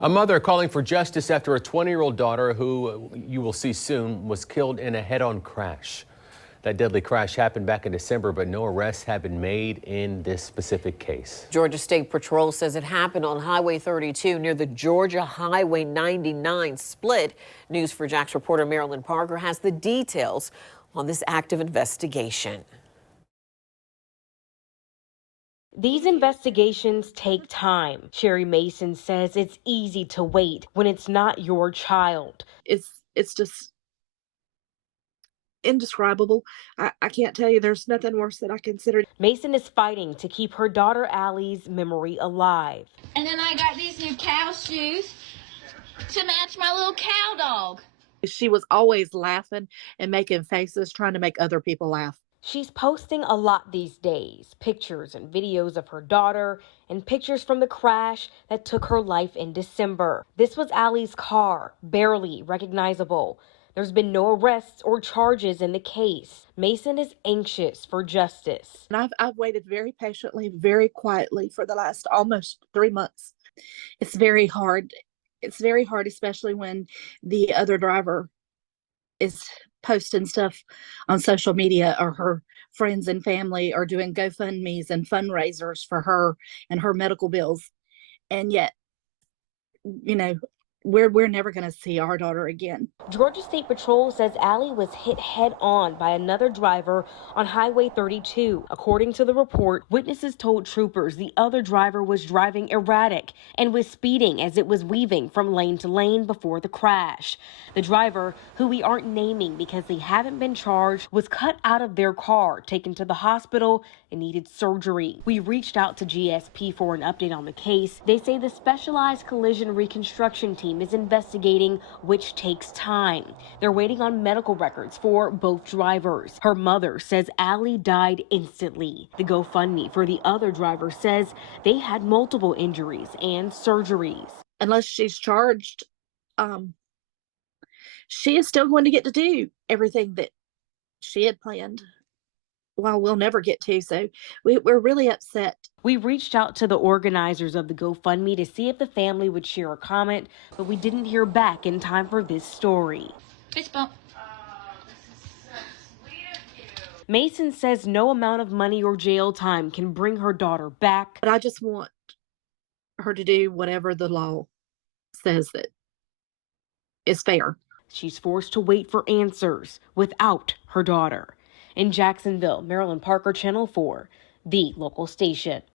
A mother calling for justice after a 20-year-old daughter who you will see soon was killed in a head-on crash. That deadly crash happened back in December, but no arrests have been made in this specific case. Georgia State Patrol says it happened on Highway 32 near the Georgia Highway 99 split. News for Jax reporter Marilyn Parker has the details on this active investigation. These investigations take time. Allie Mason says it's easy to wait when it's not your child. It's just indescribable. I can't tell you, there's nothing worse that I considered. Mason is fighting to keep her daughter Allie's memory alive. And then I got these new cow shoes to match my little cow dog. She was always laughing and making faces, trying to make other people laugh. She's posting a lot these days, pictures and videos of her daughter and pictures from the crash that took her life in December. This was Allie's car, barely recognizable. There's been no arrests or charges in the case. Mason is anxious for justice. And I've waited very patiently, very quietly for the last almost 3 months. It's very hard. It's very hard, especially when the other driver is posting stuff on social media, or her friends and family are doing GoFundMe's and fundraisers for her and her medical bills. And yet, you know, we're never going to see our daughter again. Georgia State Patrol says Allie was hit head on by another driver on Highway 32. According to the report, witnesses told troopers the other driver was driving erratic and was speeding as it was weaving from lane to lane before the crash. The driver, who we aren't naming because they haven't been charged, was cut out of their car, taken to the hospital, and needed surgery. We reached out to GSP for an update on the case. They say the specialized collision reconstruction team is investigating, which takes time. They're waiting on medical records for both drivers. Her mother says Allie died instantly. The GoFundMe for the other driver says they had multiple injuries and surgeries. Unless she's charged, she is still going to get to do everything that she had planned. Well, we'll never get to, so we're really upset. We reached out to the organizers of the GoFundMe to see if the family would share a comment, but we didn't hear back in time for this story. Fist bump. Mason says no amount of money or jail time can bring her daughter back. But I just want her to do whatever the law says that is fair. She's forced to wait for answers without her daughter. In Jacksonville, Marilyn Parker, Channel 4, the local station.